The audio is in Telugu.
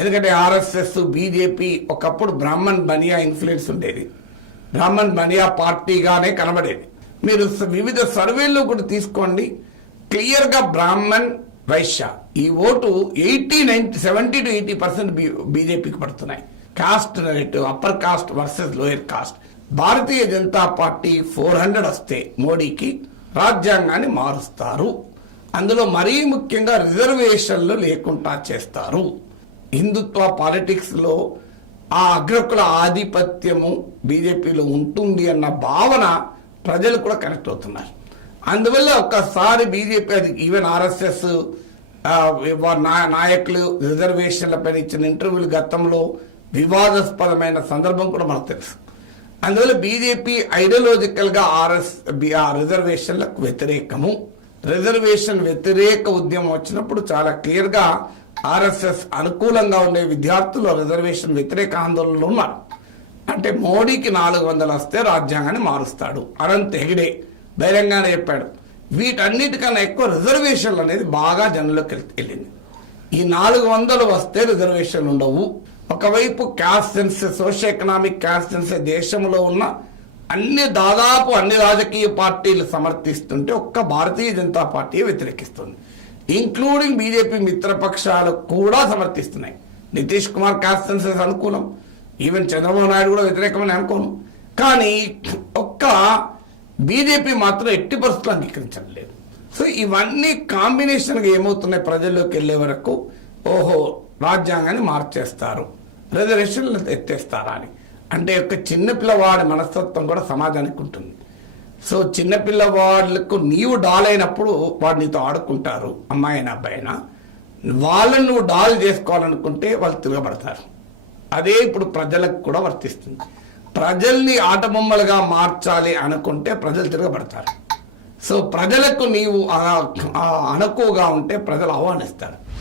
ఎందుకంటే ఆర్ఎస్ఎస్ బీజేపీ ఒకప్పుడు బ్రాహ్మణ్ బనియా ఇన్ఫ్లుయెన్స్ ఉండేది. బ్రాహ్మణ్ బనియా పార్టీగానే కనబడేది. మీరు వివిధ సర్వేల్లో కూడా తీసుకోండి. క్లియర్గా బ్రాహ్మణ్ వైశ్య. ఈ vote eighty ninety seventy two eighty percent బీజేపీకి పడుతున్నాయి. Caste narrative upper caste versus lower caste. Bharatiya Janata Party four hundred వస్తే మోడీకి రాజ్యాంగాన్ని మారుస్తారు. అందులో మరీ ముఖ్యంగా రిజర్వేషన్లు లేకుండా చేస్తారు. హిందుత్వ పాలిటిక్స్లో ఆ అగ్రకుల ఆధిపత్యము బీజేపీలో ఉంటుంది అన్న భావన ప్రజలు కూడా కనెక్ట్ అవుతున్నారు. అందువల్ల ఒక్కసారి బీజేపీ అది ఈవెన్ ఆర్ఎస్ఎస్ నాయకులు రిజర్వేషన్లపైన ఇచ్చిన ఇంటర్వ్యూలు గతంలో వివాదాస్పదమైన సందర్భం కూడా మనకు తెలుసు. అందువల్ల బీజేపీ ఐడియలాజికల్గా ఆర్ఎస్ రిజర్వేషన్లకు వ్యతిరేకము. రిజర్వేషన్ వ్యతిరేక ఉద్యమం వచ్చినప్పుడు చాలా క్లియర్గా ఆర్ఎస్ఎస్ అనుకూలంగా ఉండే విద్యార్థులు రిజర్వేషన్ వ్యతిరేక ఆందోళనలు ఉన్నారు అంటే మోడీకి నాలుగు వందలు వస్తే రాజ్యాంగాన్ని మారుస్తాడు. అనంత్ హెగ్డే ధైర్యంగానే చెప్పాడు. వీటన్నిటికన్నా ఎక్కువ రిజర్వేషన్లు అనేది బాగా జనంలోకి వెళ్ళింది. ఈ నాలుగు వందలు వస్తే రిజర్వేషన్లు ఉండవు. ఒకవైపు caste census social economic caste census దేశంలో ఉన్న అన్ని దాదాపు అన్ని రాజకీయ పార్టీలు సమర్థిస్తుంటే ఒక్క భారతీయ జనతా పార్టీ వ్యతిరేకిస్తుంది. ఇంక్లూడింగ్ బీజేపీ మిత్రపక్షాలు కూడా సమర్థిస్తున్నాయి. నితీష్ కుమార్ క్యాస్ట్ అనుకూలం. ఈవెన్ చంద్రబాబు నాయుడు కూడా వ్యతిరేకమని అనుకోను. కానీ ఒక్క బీజేపీ మాత్రం ఎట్టి పరిస్థితులు అంగీకరించడం లేదు సో ఇవన్నీ కాంబినేషన్గా ఏమవుతున్నాయి ప్రజల్లోకి వెళ్ళే వరకు? ఓహో రాజ్యాంగాన్ని మార్చేస్తారు. రిజర్వేషన్లు ఎత్తేస్తారా అని. అంటే ఒక చిన్న పిల్లవాడి మనస్తత్వం కూడా సమాజానికి ఉంటుంది. సో చిన్నపిల్లవాళ్ళకు నీవు డాల్ అయినప్పుడు వాడు నీతో ఆడుకుంటారు అమ్మాయి అయినా అబ్బాయి వాళ్ళని నువ్వు డాల్ చేసుకోవాలనుకుంటే వాళ్ళు తిరగబడతారు. అదే ఇప్పుడు ప్రజలకు కూడా వర్తిస్తుంది. ప్రజల్ని ఆటబొమ్మలుగా మార్చాలి అనుకుంటే ప్రజలు తిరగబడతారు. సో ప్రజలకు నీవు ఆ- ఉంటే ప్రజలు ఆహ్వానిస్తారు.